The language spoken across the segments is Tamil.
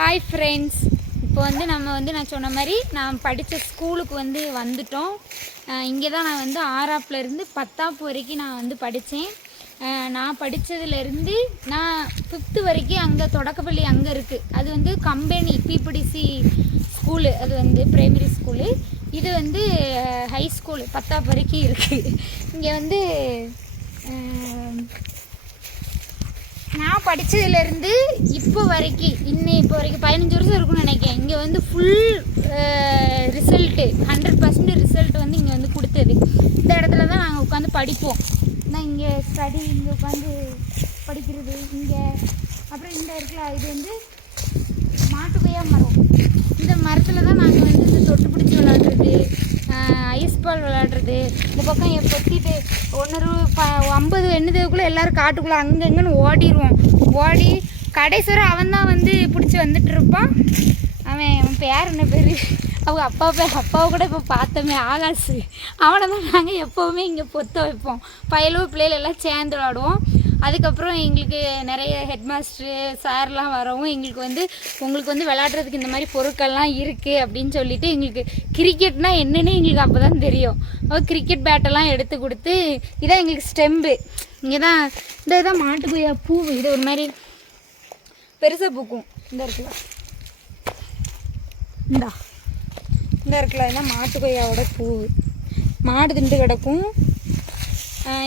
ஹாய் ஃப்ரெண்ட்ஸ், இப்போ நம்ம நான் சொன்ன மாதிரி நான் படித்த ஸ்கூலுக்கு வந்துட்டோம். இங்கே தான் நான் 6ஆப்லேருந்து 10ஆப் வரைக்கும் நான் படித்தேன். நான் படித்ததுலேருந்து நான் 5th வரைக்கும் அங்கே தொடக்கப்பள்ளி அங்கே இருக்குது. அது கம்பெனி பிபிடிசி ஸ்கூலு, அது பிரைமரி ஸ்கூலு. இது ஹை ஸ்கூலு 10ஆப் வரைக்கும் இருக்குது. இங்கே நான் படித்ததுலேருந்து இப்போ வரைக்கும் 15 வருஷம் இருக்குன்னு நினைக்கிறேன். இங்கே ஃபுல் ரிசல்ட்டு 100% ரிசல்ட் இங்கே கொடுத்தது. இந்த இடத்துல தான் நாங்கள் உட்காந்து படிப்போம். நான் இங்கே ஸ்டடி, இங்கே உட்காந்து படிக்கிறது. இங்கே அப்புறம் இந்த இடத்துல இது மாட்டு கொய்யா மரம். இந்த மரத்தில் தான் நாங்கள் இந்த தொட்டு பிடிச்சி விளாட்றது, ஐஸ் பால் விளாட்றது. இந்த பக்கம் பொத்திட்டு 50 எண்ணுதேவுக்குள்ளே எல்லோரும் காட்டுக்குள்ளே அங்கங்கன்னு ஓடிடுவோம். ஓடி கடைசிவரை அவன் தான் பிடிச்சி வந்துட்டு இருப்பான். அவன் பேர் என்ன பேர், அவங்க அப்பாவை கூட இப்போ பார்த்தோமே, ஆகாஷ். அவனை தான் நாங்கள் எப்போவுமே இங்கே பொத்த வைப்போம். பிள்ளைகள் எல்லாம் சேர்ந்து விளாடுவோம். அதுக்கப்புறம் எங்களுக்கு நிறைய ஹெட்மாஸ்டரு சார்லாம் வரவும் எங்களுக்கு உங்களுக்கு விளையாடுறதுக்கு இந்த மாதிரி பொருட்கள்லாம் இருக்குது அப்படின்னு சொல்லிட்டு எங்களுக்கு கிரிக்கெட்னால் என்னென்னு எங்களுக்கு அப்போ தான் தெரியும். கிரிக்கெட் பேட்டெல்லாம் எடுத்து கொடுத்து, இதான் எங்களுக்கு ஸ்டெம்பு. இங்கே தான் இந்த இதான் மாட்டு கொய்யா பூ. இது ஒரு மாதிரி பெருசாக பூக்கும். இந்த இருக்குல்ல, இந்த இருக்குல்ல, இதுதான் மாட்டு கொய்யாவோட பூ. மாடு திண்டு கிடக்கும்.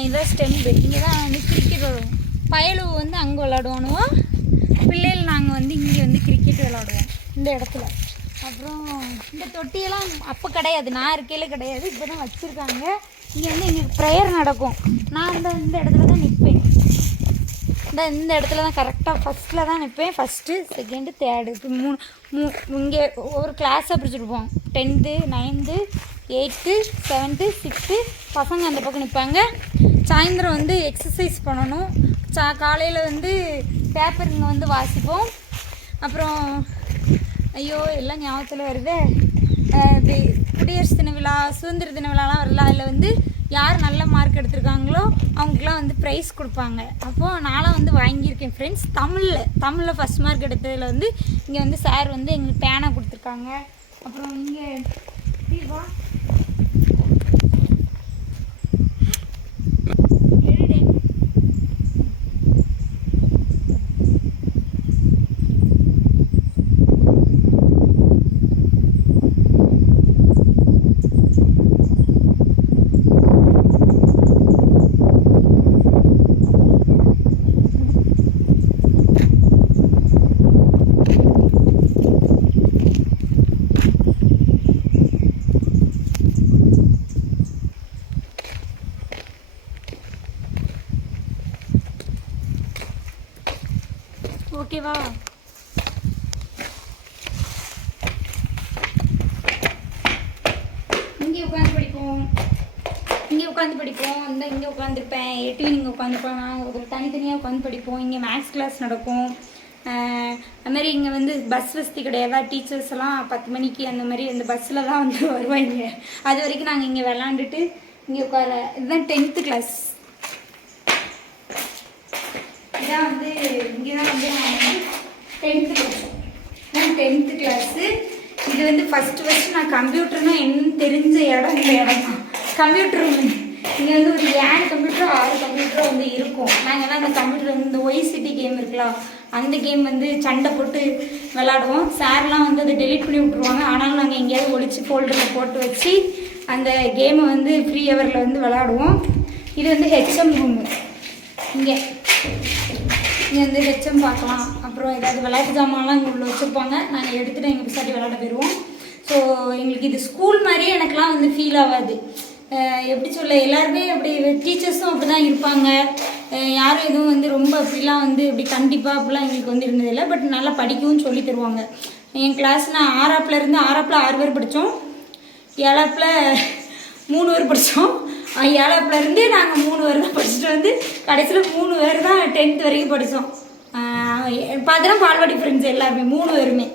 இதுதான் ஸ்டெம்பு. இங்கே தான் கிரிக்கெட் விளாடுவோம். பயலு அங்கே விளாடுவானுவோம். பிள்ளைகள் நாங்கள் இங்கே கிரிக்கெட் விளாடுவோம் இந்த இடத்துல. அப்புறம் இந்த தொட்டியெல்லாம் அப்போ கிடையாது, நான் இருக்கையில் கிடையாது, இப்போ தான் வச்சுருக்காங்க. இங்கே எங்களுக்கு ப்ரேயர் நடக்கும். நான் இந்த இடத்துல தான் நிற்பேன். இந்த இடத்துல தான் கரெக்டாக ஃபஸ்ட்டில் தான் நிற்பேன். ஃபஸ்ட்டு, செகண்டு, தேர்டு, இப்போ 3 இங்கே ஒரு கிளாஸாக பிடிச்சிருப்போம். 10th 9th 8th 7th 6th பசங்க அந்த பக்கம் நிற்பாங்க. சாயந்தரம் எக்ஸசைஸ் பண்ணணும். காலையில் பேப்பர் இங்கே வாசிப்போம். அப்புறம் ஐயோ எல்லாம் ஞாபகத்தில் வருது. குடியரசு தின விழா, சுதந்திர தின விழாலாம் வரல. அதில் யார் நல்ல மார்க் எடுத்திருக்காங்களோ அவங்களுக்குலாம் ப்ரைஸ் கொடுப்பாங்க. அப்போது நானும் வாங்கியிருக்கேன் ஃப்ரெண்ட்ஸ். தமிழில் ஃபஸ்ட் மார்க் எடுத்ததில் இங்கே சார் எங்களுக்கு பேனா கொடுத்துருக்காங்க. அப்புறம் இங்கே தீபா ஓகேவா? இங்கே உட்காந்து படிப்போம். இங்கே உட்காந்துருப்பேன். எட்டுவின் இங்கே உட்காந்துருப்பேன். நாங்கள் ஒரு தனித்தனியாக உட்காந்து படிப்போம். இங்கே மேக்ஸ் கிளாஸ் நடக்கும். அதுமாதிரி இங்கே பஸ் வசதி கிடையாது. டீச்சர்ஸ் எல்லாம் 10 மணிக்கு அந்த மாதிரி அந்த பஸ்ஸில் தான் வருவாங்க. அது வரைக்கும் நாங்கள் இங்கே விளாண்டுட்டு இங்கே உட்கார. இதுதான் 10th கிளாஸ். இதான் இங்கே தான் நான் 10th கிளாஸ். நான் 10th கிளாஸு. இது ஃபஸ்ட்டு நான் கம்ப்யூட்டர்னால் என்னன்னு தெரிஞ்ச இடம் இந்த இடம் தான். கம்ப்யூட்டர் இங்கே ஒரு 7 கம்ப்யூட்டர் 6 கம்ப்யூட்டரும் இருக்கும். நாங்கள் அந்த கம்ப்யூட்டர் இந்த ஒய்சிட்டி கேம் இருக்கலாம், அந்த கேம் சண்டை போட்டு விளாடுவோம். சார்லாம் அதை டெலிட் பண்ணி விட்ருவாங்க. ஆனாலும் நாங்கள் எங்கேயாவது ஒழிச்சு ஃபோல்டரில் போட்டு வச்சு அந்த கேமை ஃப்ரீ ஹவரில் விளாடுவோம். இது ஹெச்எம் ரூமு. இங்கே ஹெச்எம் பார்க்கலாம். அப்புறம் ஏதாவது விளையாட்டு ஜாமான்லாம் இங்கே உள்ள வச்சுருப்பாங்க. நாங்கள் எடுத்துகிட்டு எங்கள் பிசாட்டி விளையாட போயிடுவோம். ஸோ எங்களுக்கு இது ஸ்கூல் மாதிரியே எனக்குலாம் ஃபீல் ஆகாது. எப்படி சொல்ல, எல்லாருமே அப்படி டீச்சர்ஸும் அப்படி தான் இருப்பாங்க. யாரும் எதுவும் ரொம்ப அப்படிலாம் இப்படி கண்டிப்பாக அப்படிலாம் எங்களுக்கு இருந்ததில்லை. பட் நல்லா படிக்கவும் சொல்லி தருவாங்க. என் கிளாஸ் நான் 6ஆப்லேருந்து 6 பேர் படித்தோம். 7ஆப்பில் 3 பேர் படித்தோம். 7ஆப்லேருந்து நாங்கள் 3 பேர் தான் படிச்சுட்டு கடைசியில் 3 பேர் தான் 10th வரைக்கும் படித்தோம். பார்த்தோன்னா பால்வாடி ஃப்ரெண்ட்ஸ் எல்லாருமே 3 பேருமே.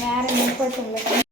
வேறு என்ன சொல்ல